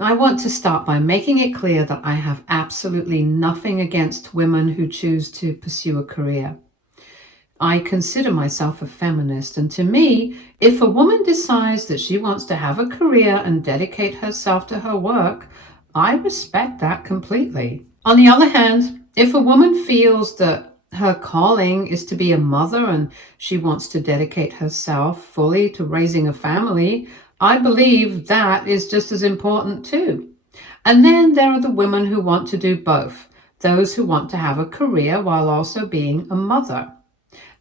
I want to start by making it clear that I have absolutely nothing against women who choose to pursue a career. I consider myself a feminist, and to me, if a woman decides that she wants to have a career and dedicate herself to her work, I respect that completely. On the other hand, if a woman feels that her calling is to be a mother and she wants to dedicate herself fully to raising a family, I believe that is just as important too. And then there are the women who want to do both, those who want to have a career while also being a mother.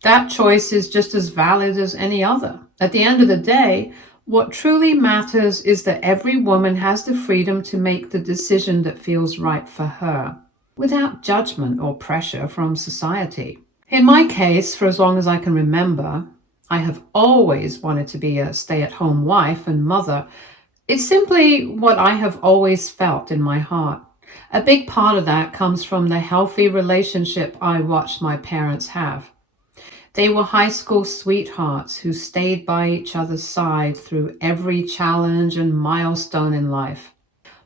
That choice is just as valid as any other. At the end of the day, what truly matters is that every woman has the freedom to make the decision that feels right for her, without judgment or pressure from society. In my case, for as long as I can remember, I have always wanted to be a stay-at-home wife and mother. It's simply what I have always felt in my heart. A big part of that comes from the healthy relationship I watched my parents have. They were high school sweethearts who stayed by each other's side through every challenge and milestone in life.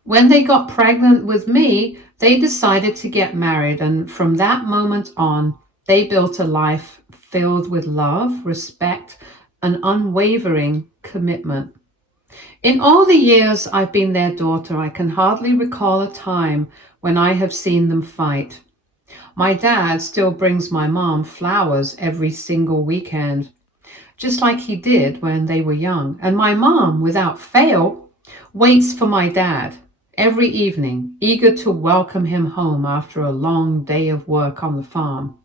When they got pregnant with me, they decided to get married, and from that moment on, they built a life filled with love, respect, and unwavering commitment. In all the years I've been their daughter, I can hardly recall a time when I have seen them fight. My dad still brings my mom flowers every single weekend, just like he did when they were young. And my mom, without fail, waits for my dad every evening, eager to welcome him home after a long day of work on the farm.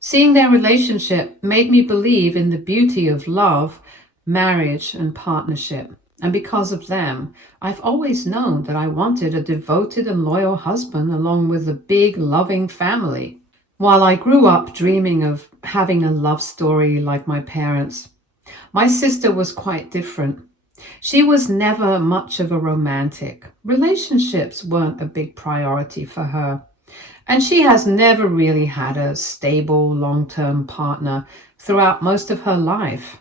Seeing their relationship made me believe in the beauty of love, marriage, and partnership. And because of them, I've always known that I wanted a devoted and loyal husband along with a big, loving family. While I grew up dreaming of having a love story like my parents, my sister was quite different. She was never much of a romantic. Relationships weren't a big priority for her. And she has never really had a stable, long-term partner throughout most of her life.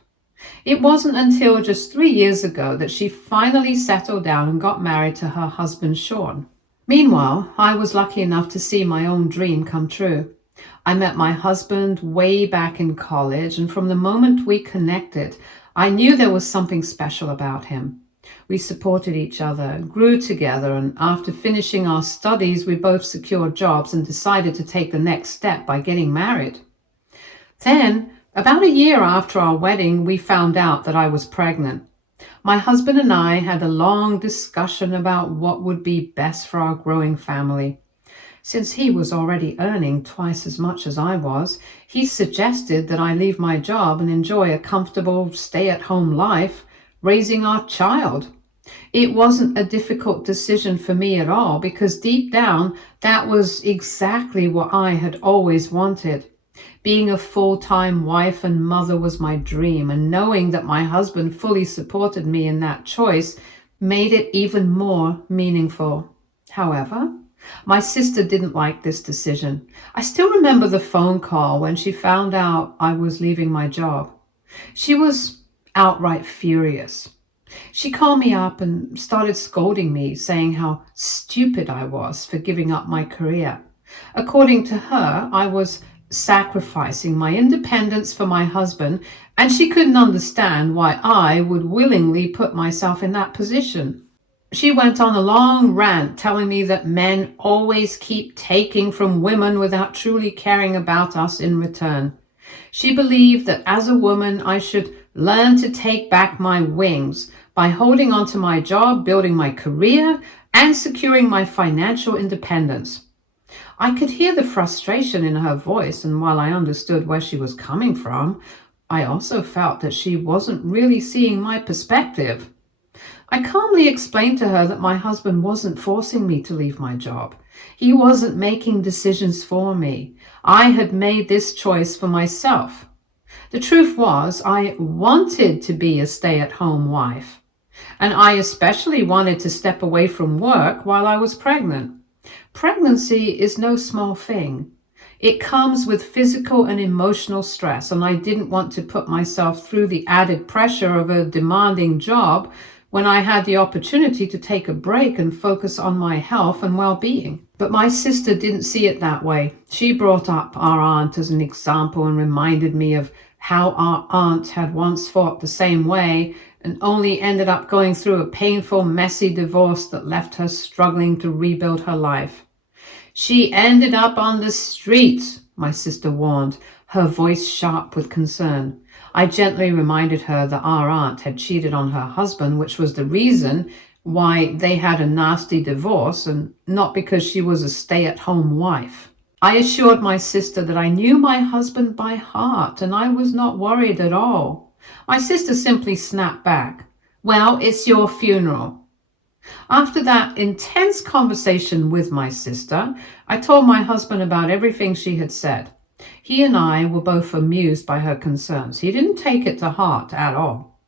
It wasn't until just 3 years ago that she finally settled down and got married to her husband, Sean. Meanwhile, I was lucky enough to see my own dream come true. I met my husband way back in college, and from the moment we connected, I knew there was something special about him. We supported each other, grew together, and after finishing our studies, we both secured jobs and decided to take the next step by getting married. Then, about a year after our wedding, we found out that I was pregnant. My husband and I had a long discussion about what would be best for our growing family. Since he was already earning twice as much as I was, he suggested that I leave my job and enjoy a comfortable stay-at-home life, raising our child. It wasn't a difficult decision for me at all, because deep down, that was exactly what I had always wanted. Being a full-time wife and mother was my dream, and knowing that my husband fully supported me in that choice made it even more meaningful. However, my sister didn't like this decision. I still remember the phone call when she found out I was leaving my job. She was outright furious. She called me up and started scolding me, saying how stupid I was for giving up my career. According to her, I was sacrificing my independence for my husband, and she couldn't understand why I would willingly put myself in that position. She went on a long rant telling me that men always keep taking from women without truly caring about us in return. She believed that as a woman, I should learn to take back my wings by holding on to my job, building my career, and securing my financial independence. I could hear the frustration in her voice, and while I understood where she was coming from, I also felt that she wasn't really seeing my perspective. I calmly explained to her that my husband wasn't forcing me to leave my job. He wasn't making decisions for me. I had made this choice for myself. The truth was, I wanted to be a stay-at-home wife, and I especially wanted to step away from work while I was pregnant. Pregnancy is no small thing. It comes with physical and emotional stress, and I didn't want to put myself through the added pressure of a demanding job when I had the opportunity to take a break and focus on my health and well-being. But my sister didn't see it that way. She brought up our aunt as an example and reminded me of how our aunt had once fought the same way and only ended up going through a painful, messy divorce that left her struggling to rebuild her life. "She ended up on the streets," my sister warned, her voice sharp with concern. I gently reminded her that our aunt had cheated on her husband, which was the reason why they had a nasty divorce, and not because she was a stay-at-home wife. I assured my sister that I knew my husband by heart and I was not worried at all. My sister simply snapped back, "Well, it's your funeral." After that intense conversation with my sister, I told my husband about everything she had said. He and I were both amused by her concerns. He didn't take it to heart at all.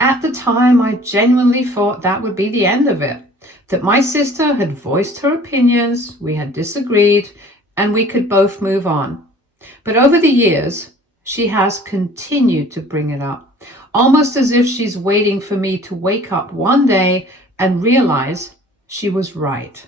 At the time, I genuinely thought that would be the end of it, that my sister had voiced her opinions, we had disagreed, and we could both move on. But over the years, she has continued to bring it up, almost as if she's waiting for me to wake up one day and realize she was right.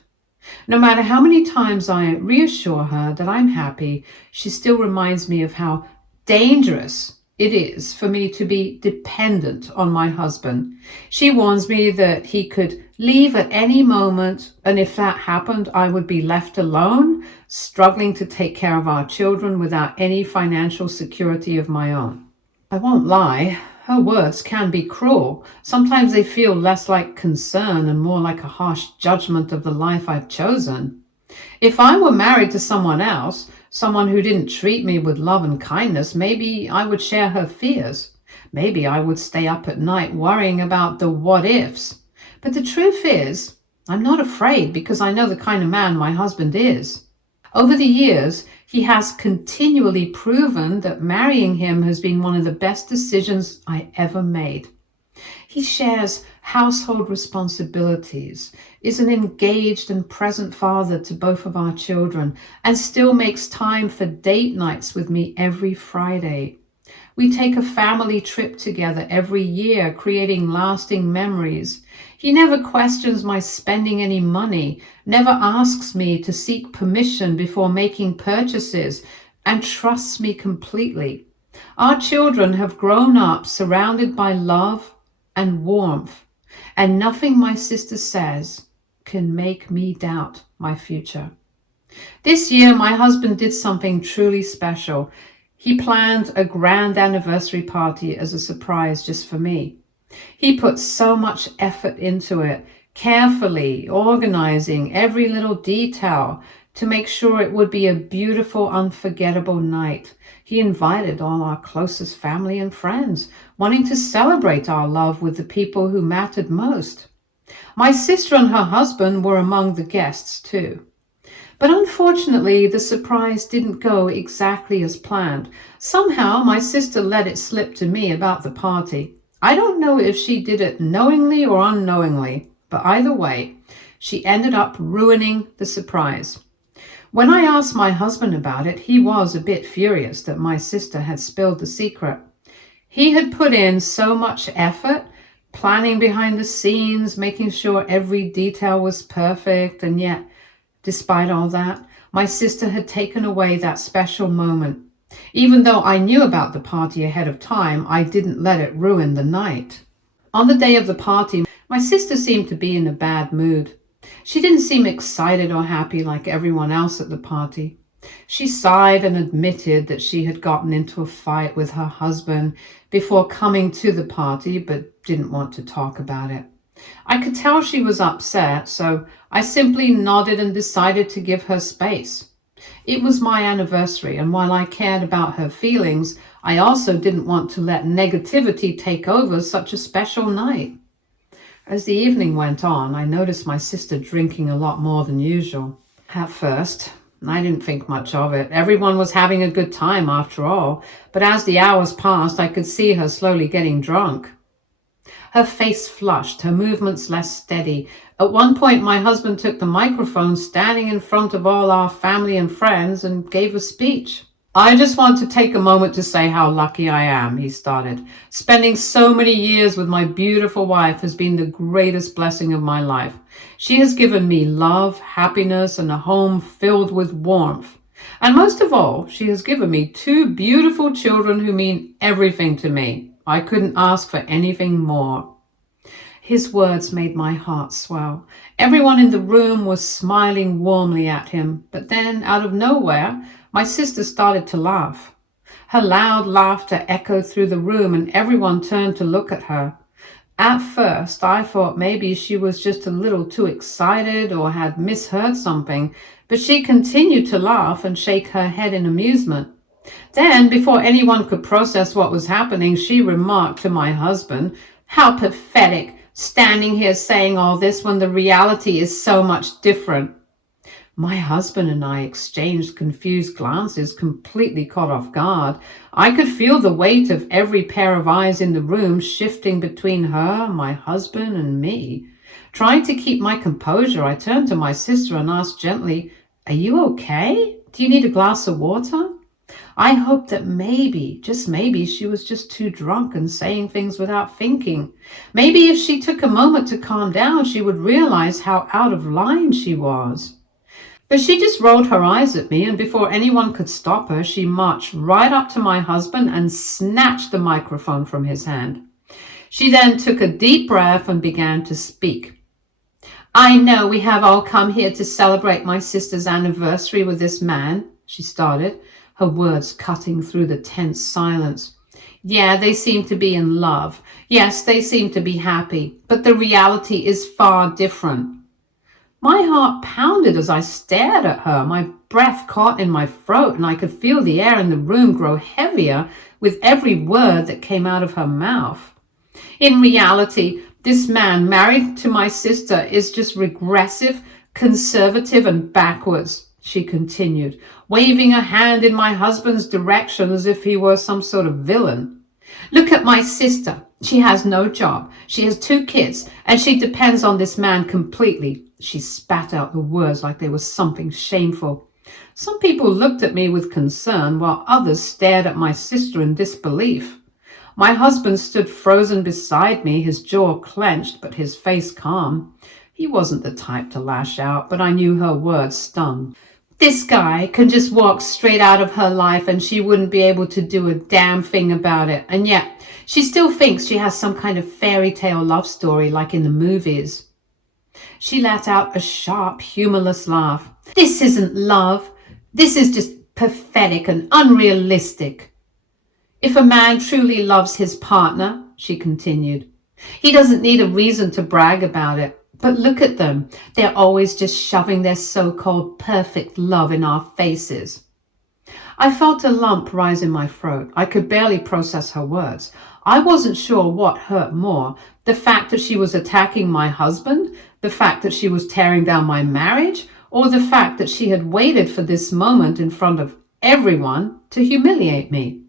No matter how many times I reassure her that I'm happy, she still reminds me of how dangerous it is for me to be dependent on my husband. She warns me that he could leave at any moment, and if that happened, I would be left alone, struggling to take care of our children without any financial security of my own. I won't lie, her words can be cruel. Sometimes they feel less like concern and more like a harsh judgment of the life I've chosen. If I were married to someone else, someone who didn't treat me with love and kindness, maybe I would share her fears. Maybe I would stay up at night worrying about the what-ifs. But the truth is, I'm not afraid because I know the kind of man my husband is. Over the years, he has continually proven that marrying him has been one of the best decisions I ever made. He shares household responsibilities, is an engaged and present father to both of our children, and still makes time for date nights with me every Friday. We take a family trip together every year, creating lasting memories. He never questions my spending any money, never asks me to seek permission before making purchases, and trusts me completely. Our children have grown up surrounded by love and warmth, and nothing my sister says can make me doubt my future. This year, my husband did something truly special. He planned a grand anniversary party as a surprise just for me. He put so much effort into it, carefully organizing every little detail to make sure it would be a beautiful, unforgettable night. He invited all our closest family and friends, wanting to celebrate our love with the people who mattered most. My sister and her husband were among the guests too. But unfortunately, the surprise didn't go exactly as planned. Somehow, my sister let it slip to me about the party. I don't know if she did it knowingly or unknowingly, but either way, she ended up ruining the surprise. When I asked my husband about it, he was a bit furious that my sister had spilled the secret. He had put in so much effort, planning behind the scenes, making sure every detail was perfect, and yet, despite all that, my sister had taken away that special moment. Even though I knew about the party ahead of time, I didn't let it ruin the night. On the day of the party, my sister seemed to be in a bad mood. She didn't seem excited or happy like everyone else at the party. She sighed and admitted that she had gotten into a fight with her husband before coming to the party, but didn't want to talk about it. I could tell she was upset, so I simply nodded and decided to give her space. It was my anniversary, and while I cared about her feelings, I also didn't want to let negativity take over such a special night. As the evening went on, I noticed my sister drinking a lot more than usual. At first, I didn't think much of it. Everyone was having a good time after all, but as the hours passed, I could see her slowly getting drunk. Her face flushed, her movements less steady. At one point, my husband took the microphone, standing in front of all our family and friends, and gave a speech. I just want to take a moment to say how lucky I am, he started. Spending so many years with my beautiful wife has been the greatest blessing of my life. She has given me love, happiness, and a home filled with warmth. And most of all, she has given me two beautiful children who mean everything to me. I couldn't ask for anything more. His words made my heart swell. Everyone in the room was smiling warmly at him, but then, out of nowhere, my sister started to laugh. Her loud laughter echoed through the room, and everyone turned to look at her. At first, I thought maybe she was just a little too excited or had misheard something, but she continued to laugh and shake her head in amusement. Then, before anyone could process what was happening, she remarked to my husband, "How pathetic, standing here saying all this when the reality is so much different." My husband and I exchanged confused glances, completely caught off guard. I could feel the weight of every pair of eyes in the room shifting between her, my husband, and me. Trying to keep my composure, I turned to my sister and asked gently, "Are you okay? Do you need a glass of water?" I hoped that maybe, just maybe, she was just too drunk and saying things without thinking. Maybe if she took a moment to calm down, she would realize how out of line she was. But she just rolled her eyes at me, and before anyone could stop her, she marched right up to my husband and snatched the microphone from his hand. She then took a deep breath and began to speak. "I know we have all come here to celebrate my sister's anniversary with this man," she started, her words cutting through the tense silence. "Yeah, they seem to be in love. Yes, they seem to be happy. But the reality is far different." My heart pounded as I stared at her. My breath caught in my throat, and I could feel the air in the room grow heavier with every word that came out of her mouth. "In reality, this man married to my sister is just regressive, conservative, and backwards," she continued, waving a hand in my husband's direction as if he were some sort of villain. "Look at my sister. She has no job. She has 2 kids, and she depends on this man completely." She spat out the words like they were something shameful. Some people looked at me with concern, while others stared at my sister in disbelief. My husband stood frozen beside me, his jaw clenched, but his face calm. He wasn't the type to lash out, but I knew her words stung. "This guy can just walk straight out of her life and she wouldn't be able to do a damn thing about it. And yet, she still thinks she has some kind of fairy tale love story like in the movies." She let out a sharp, humorless laugh. "This isn't love. This is just pathetic and unrealistic. If a man truly loves his partner," she continued, "he doesn't need a reason to brag about it. But look at them. They're always just shoving their so-called perfect love in our faces." I felt a lump rise in my throat. I could barely process her words. I wasn't sure what hurt more, the fact that she was attacking my husband, the fact that she was tearing down my marriage, or the fact that she had waited for this moment in front of everyone to humiliate me.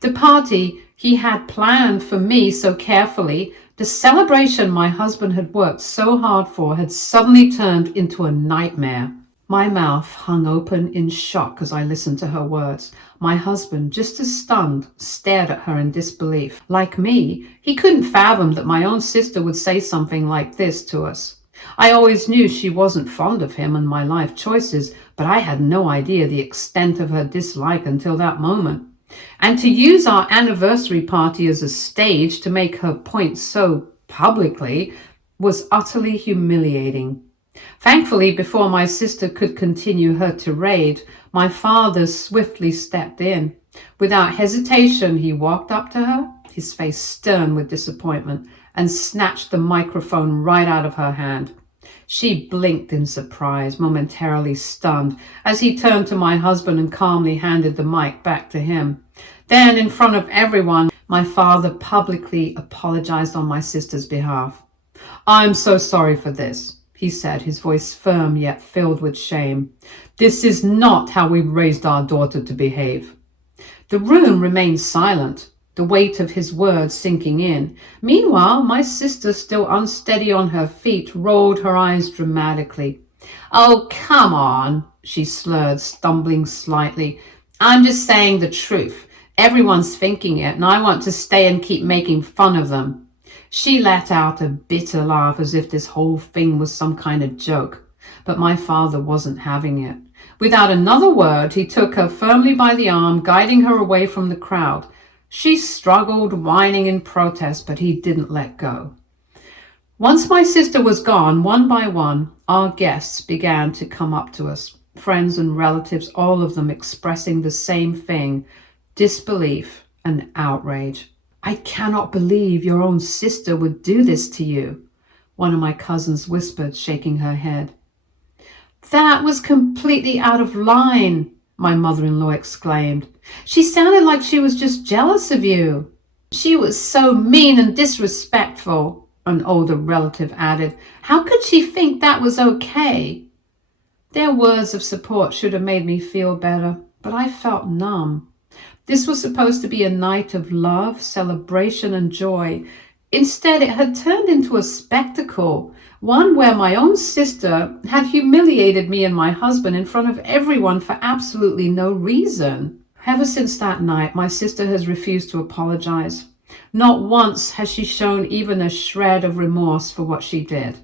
The party he had planned for me so carefully, the celebration my husband had worked so hard for, had suddenly turned into a nightmare. My mouth hung open in shock as I listened to her words. My husband, just as stunned, stared at her in disbelief. Like me, he couldn't fathom that my own sister would say something like this to us. I always knew she wasn't fond of him and my life choices, but I had no idea the extent of her dislike until that moment. And to use our anniversary party as a stage to make her point so publicly was utterly humiliating. Thankfully, before my sister could continue her tirade, my father swiftly stepped in. Without hesitation, he walked up to her, his face stern with disappointment, and snatched the microphone right out of her hand. She blinked in surprise, momentarily stunned, as he turned to my husband and calmly handed the mic back to him. Then, in front of everyone, my father publicly apologized on my sister's behalf. "I'm so sorry for this," he said, his voice firm yet filled with shame. "This is not how we raised our daughter to behave." The room remained silent, the weight of his words sinking in. Meanwhile, my sister, still unsteady on her feet, rolled her eyes dramatically. "Oh, come on," she slurred, stumbling slightly. I'm just saying the truth. Everyone's thinking it, and I want to stay and keep making fun of them. She let out a bitter laugh as if this whole thing was some kind of joke. But my father wasn't having it. Without another word, he took her firmly by the arm, guiding her away from the crowd. She struggled, whining in protest, but he didn't let go. Once my sister was gone, one by one, our guests began to come up to us, friends and relatives, all of them expressing the same thing, disbelief and outrage. "I cannot believe your own sister would do this to you," one of my cousins whispered, shaking her head. "That was completely out of line," my mother-in-law exclaimed. "She sounded like she was just jealous of you." "She was so mean and disrespectful," an older relative added. "How could she think that was okay?" Their words of support should have made me feel better, but I felt numb. This was supposed to be a night of love, celebration, and joy. Instead, it had turned into a spectacle, one where my own sister had humiliated me and my husband in front of everyone for absolutely no reason. Ever since that night, my sister has refused to apologize. Not once has she shown even a shred of remorse for what she did.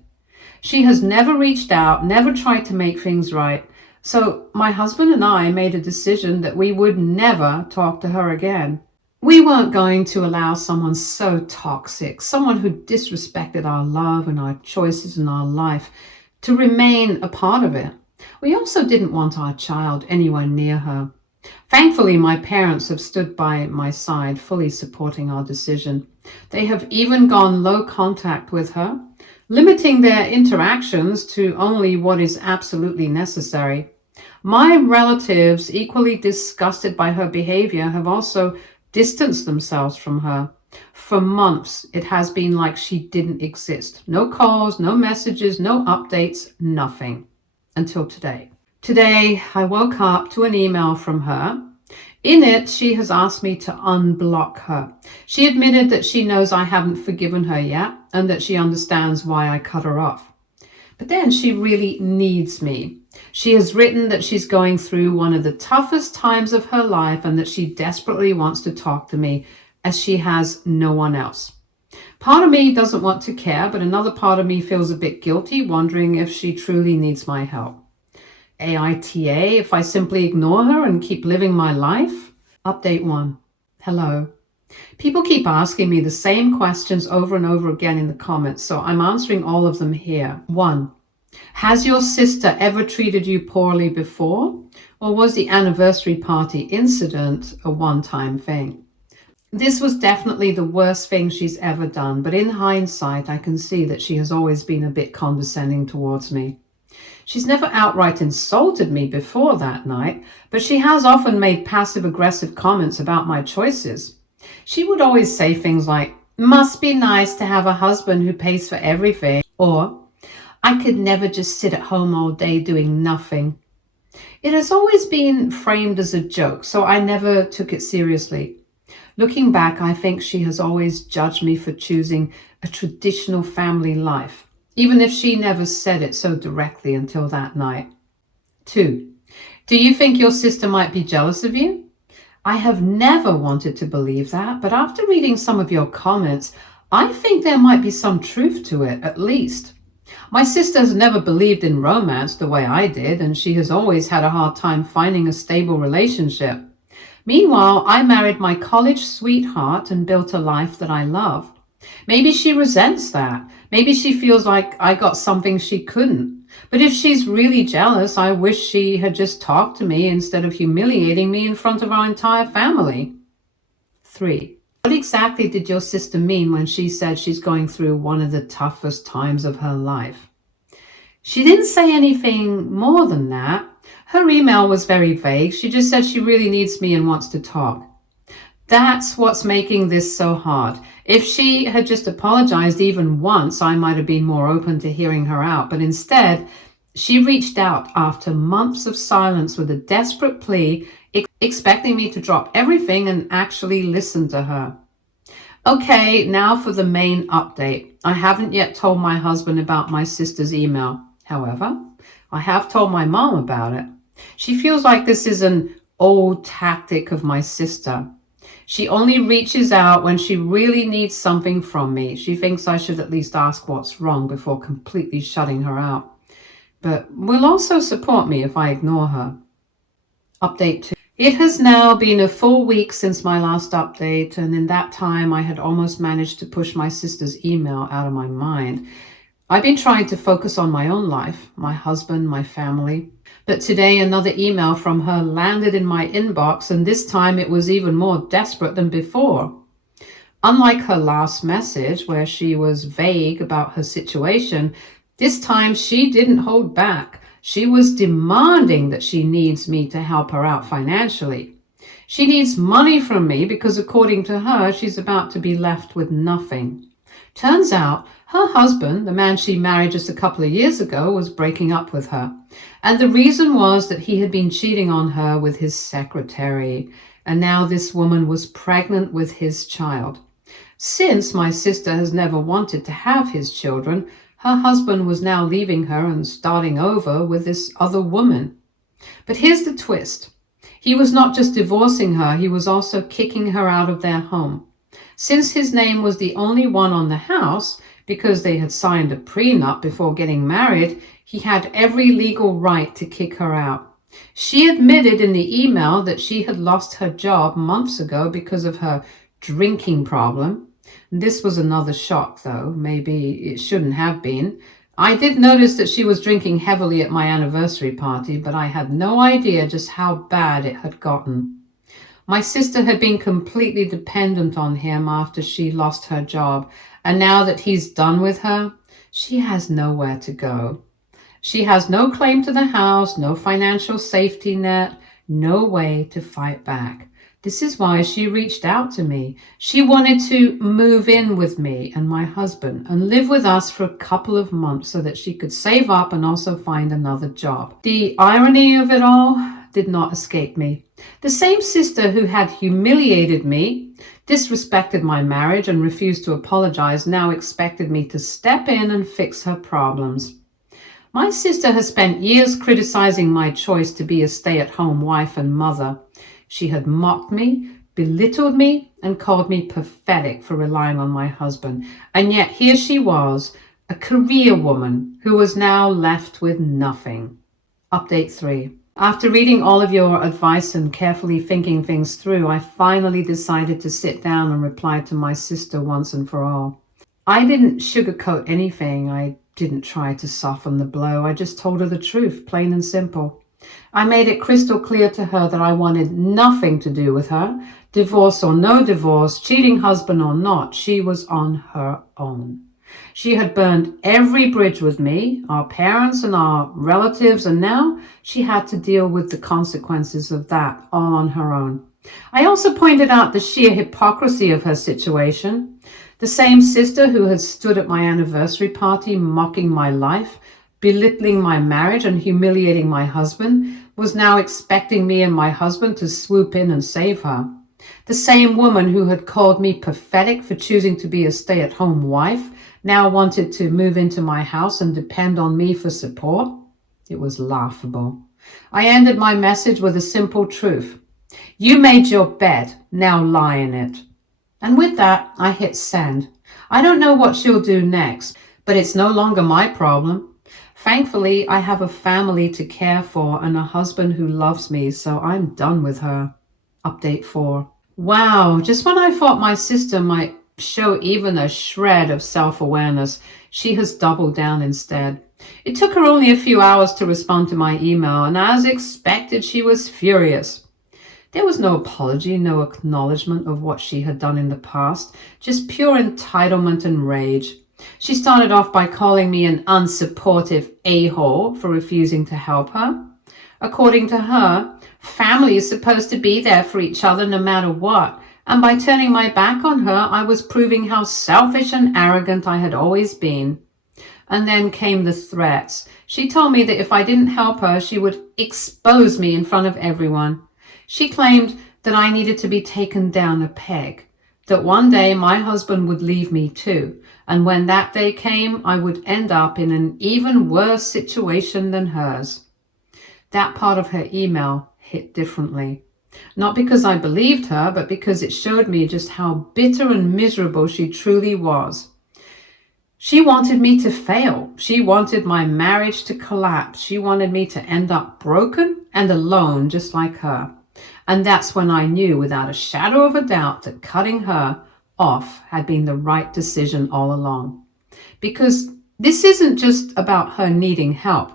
She has never reached out, never tried to make things right. So my husband and I made a decision that we would never talk to her again. We weren't going to allow someone so toxic, someone who disrespected our love and our choices in our life, to remain a part of it. We also didn't want our child anywhere near her. Thankfully, my parents have stood by my side, fully supporting our decision. They have even gone low contact with her, limiting their interactions to only what is absolutely necessary. My relatives, equally disgusted by her behavior, have also distanced themselves from her. For months, it has been like she didn't exist. No calls, no messages, no updates, nothing. Until today. Today, I woke up to an email from her. In it, she has asked me to unblock her. She admitted that she knows I haven't forgiven her yet and that she understands why I cut her off. But then she really needs me. She has written that she's going through one of the toughest times of her life and that she desperately wants to talk to me as she has no one else. Part of me doesn't want to care, but another part of me feels a bit guilty, wondering if she truly needs my help. AITA, if I simply ignore her and keep living my life? Update 1. Hello. People keep asking me the same questions over and over again in the comments, so I'm answering all of them here. 1. Has your sister ever treated you poorly before? Or was the anniversary party incident a one-time thing? This was definitely the worst thing she's ever done, but in hindsight, I can see that she has always been a bit condescending towards me. She's never outright insulted me before that night, but she has often made passive-aggressive comments about my choices. She would always say things like, "Must be nice to have a husband who pays for everything," or "I could never just sit at home all day doing nothing." It has always been framed as a joke, so I never took it seriously. Looking back, I think she has always judged me for choosing a traditional family life, even if she never said it so directly until that night. 2. Do you think your sister might be jealous of you? I have never wanted to believe that, but after reading some of your comments, I think there might be some truth to it, at least. My sister has never believed in romance the way I did, and she has always had a hard time finding a stable relationship. Meanwhile, I married my college sweetheart and built a life that I love. Maybe she resents that. Maybe she feels like I got something she couldn't. But if she's really jealous, I wish she had just talked to me instead of humiliating me in front of our entire family. 3. What exactly did your sister mean when she said she's going through one of the toughest times of her life? She didn't say anything more than that. Her email was very vague. She just said she really needs me and wants to talk. That's what's making this so hard. If she had just apologized even once, I might have been more open to hearing her out. But instead, she reached out after months of silence with a desperate plea, expecting me to drop everything and actually listen to her. Okay, now for the main update. I haven't yet told my husband about my sister's email. However, I have told my mom about it. She feels like this is an old tactic of my sister. She only reaches out when she really needs something from me. She thinks I should at least ask what's wrong before completely shutting her out, but will also support me if I ignore her. Update 2. It has now been a full week since my last update, and in that time I had almost managed to push my sister's email out of my mind. I've been trying to focus on my own life, my husband, my family. But today another email from her landed in my inbox, and this time it was even more desperate than before. Unlike her last message, where she was vague about her situation, this time she didn't hold back. She was demanding that she needs me to help her out financially. She needs money from me because, according to her, she's about to be left with nothing. Turns out her husband, the man she married just a couple of years ago, was breaking up with her. And the reason was that he had been cheating on her with his secretary. And now this woman was pregnant with his child. Since my sister has never wanted to have his children, her husband was now leaving her and starting over with this other woman. But here's the twist. He was not just divorcing her, he was also kicking her out of their home. Since his name was the only one on the house, because they had signed a prenup before getting married, he had every legal right to kick her out. She admitted in the email that she had lost her job months ago because of her drinking problem. This was another shock, though. Maybe it shouldn't have been. I did notice that she was drinking heavily at my anniversary party, but I had no idea just how bad it had gotten. My sister had been completely dependent on him after she lost her job, and now that he's done with her, she has nowhere to go. She has no claim to the house, no financial safety net, no way to fight back. This is why she reached out to me. She wanted to move in with me and my husband and live with us for a couple of months so that she could save up and also find another job. The irony of it all did not escape me. The same sister who had humiliated me, disrespected my marriage, and refused to apologize now expected me to step in and fix her problems. My sister has spent years criticizing my choice to be a stay-at-home wife and mother. She had mocked me, belittled me, and called me pathetic for relying on my husband. And yet here she was, a career woman who was now left with nothing. Update 3. After reading all of your advice and carefully thinking things through, I finally decided to sit down and reply to my sister once and for all. I didn't sugarcoat anything. I didn't try to soften the blow. I just told her the truth, plain and simple. I made it crystal clear to her that I wanted nothing to do with her. Divorce or no divorce, cheating husband or not, she was on her own. She had burned every bridge with me, our parents and our relatives, and now she had to deal with the consequences of that all on her own. I also pointed out the sheer hypocrisy of her situation. The same sister who had stood at my anniversary party mocking my life, belittling my marriage and humiliating my husband, was now expecting me and my husband to swoop in and save her. The same woman who had called me pathetic for choosing to be a stay-at-home wife now wanted to move into my house and depend on me for support. It was laughable. I ended my message with a simple truth. You made your bed, now lie in it. And with that, I hit send. I don't know what she'll do next, but it's no longer my problem. Thankfully, I have a family to care for and a husband who loves me, so I'm done with her. Update 4. Wow, just when I thought my sister might show even a shred of self-awareness, she has doubled down instead. It took her only a few hours to respond to my email, and as expected, she was furious. There was no apology, no acknowledgement of what she had done in the past, just pure entitlement and rage. She started off by calling me an unsupportive a-hole for refusing to help her. According to her, family is supposed to be there for each other no matter what, and by turning my back on her, I was proving how selfish and arrogant I had always been. And then came the threats. She told me that if I didn't help her, she would expose me in front of everyone. She claimed that I needed to be taken down a peg, that one day my husband would leave me too, and when that day came, I would end up in an even worse situation than hers. That part of her email hit differently. Not because I believed her, but because it showed me just how bitter and miserable she truly was. She wanted me to fail. She wanted my marriage to collapse. She wanted me to end up broken and alone, just like her. And that's when I knew without a shadow of a doubt that cutting her off had been the right decision all along. Because this isn't just about her needing help.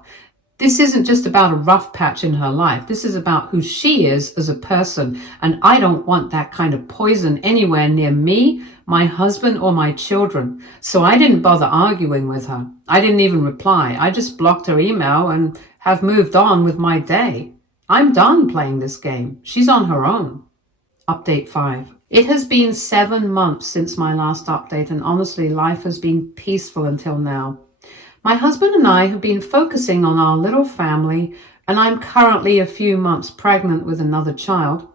This isn't just about a rough patch in her life. This is about who she is as a person. And I don't want that kind of poison anywhere near me, my husband, or my children. So I didn't bother arguing with her. I didn't even reply. I just blocked her email and have moved on with my day. I'm done playing this game. She's on her own. Update 5. It has been 7 months since my last update, and honestly, life has been peaceful until now. My husband and I have been focusing on our little family, and I'm currently a few months pregnant with another child.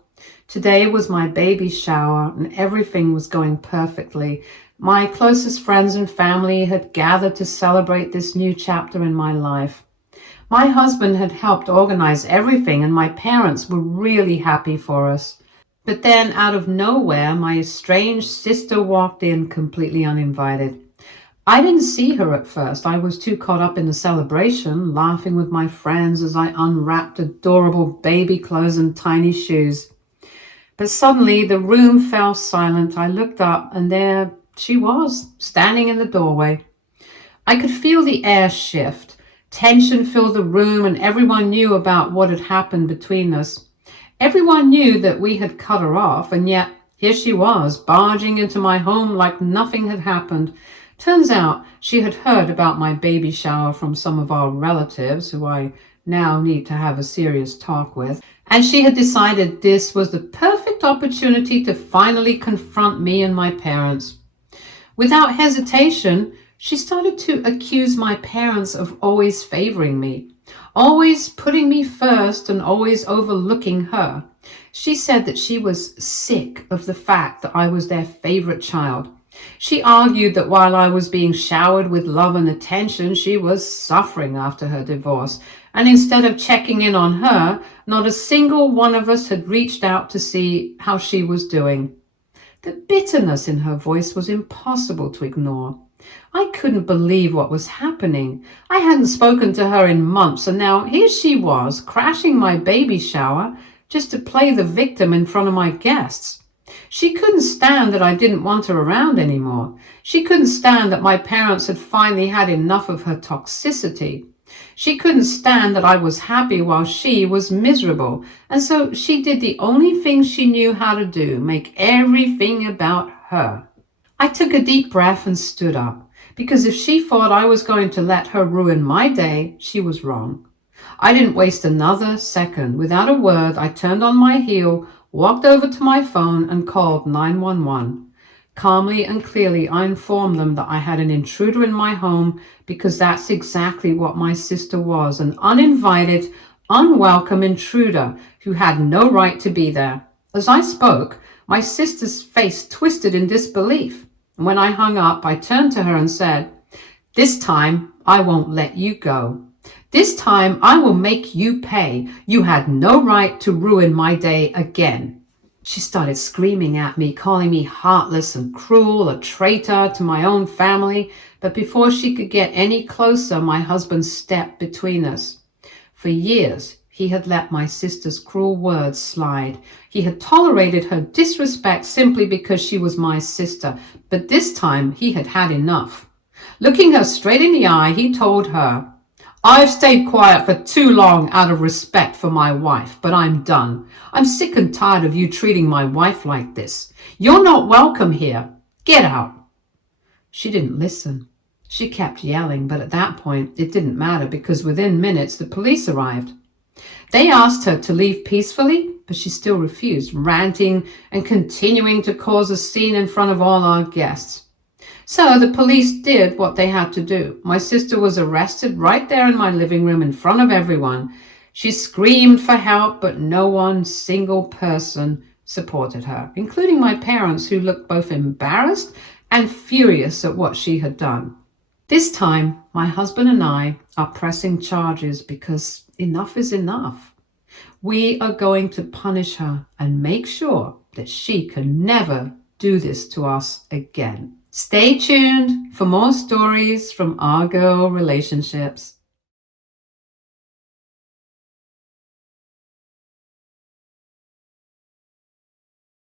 Today was my baby shower, and everything was going perfectly. My closest friends and family had gathered to celebrate this new chapter in my life. My husband had helped organize everything, and my parents were really happy for us. But then, out of nowhere, my estranged sister walked in completely uninvited. I didn't see her at first. I was too caught up in the celebration, laughing with my friends as I unwrapped adorable baby clothes and tiny shoes. But suddenly the room fell silent. I looked up and there she was, standing in the doorway. I could feel the air shift. Tension filled the room and everyone knew about what had happened between us. Everyone knew that we had cut her off, and yet here she was, barging into my home like nothing had happened. Turns out she had heard about my baby shower from some of our relatives, who I now need to have a serious talk with, and she had decided this was the perfect opportunity to finally confront me and my parents. Without hesitation, she started to accuse my parents of always favoring me, always putting me first and always overlooking her. She said that she was sick of the fact that I was their favorite child. She argued that while I was being showered with love and attention, she was suffering after her divorce. And instead of checking in on her, not a single one of us had reached out to see how she was doing. The bitterness in her voice was impossible to ignore. I couldn't believe what was happening. I hadn't spoken to her in months, and now here she was, crashing my baby shower just to play the victim in front of my guests. She couldn't stand that I didn't want her around anymore. She couldn't stand that my parents had finally had enough of her toxicity. She couldn't stand that I was happy while she was miserable. And so she did the only thing she knew how to do, make everything about her. I took a deep breath and stood up, because if she thought I was going to let her ruin my day, she was wrong. I didn't waste another second. Without a word, I turned on my heel, walked over to my phone and called 911. Calmly and clearly, I informed them that I had an intruder in my home, because that's exactly what my sister was, an uninvited, unwelcome intruder who had no right to be there. As I spoke, my sister's face twisted in disbelief. When I hung up, I turned to her and said, "This time, I won't let you go. This time, I will make you pay. You had no right to ruin my day again." She started screaming at me, calling me heartless and cruel, a traitor to my own family. But before she could get any closer, my husband stepped between us. For years, he had let my sister's cruel words slide. He had tolerated her disrespect simply because she was my sister. But this time, he had had enough. Looking her straight in the eye, he told her, "I've stayed quiet for too long out of respect for my wife, but I'm done. I'm sick and tired of you treating my wife like this. You're not welcome here. Get out." She didn't listen. She kept yelling, but at that point, it didn't matter because within minutes, the police arrived. They asked her to leave peacefully, but she still refused, ranting and continuing to cause a scene in front of all our guests. So the police did what they had to do. My sister was arrested right there in my living room in front of everyone. She screamed for help, but no one single person supported her, including my parents, who looked both embarrassed and furious at what she had done. This time, my husband and I are pressing charges because enough is enough. We are going to punish her and make sure that she can never do this to us again. Stay tuned for more stories from our girl relationships.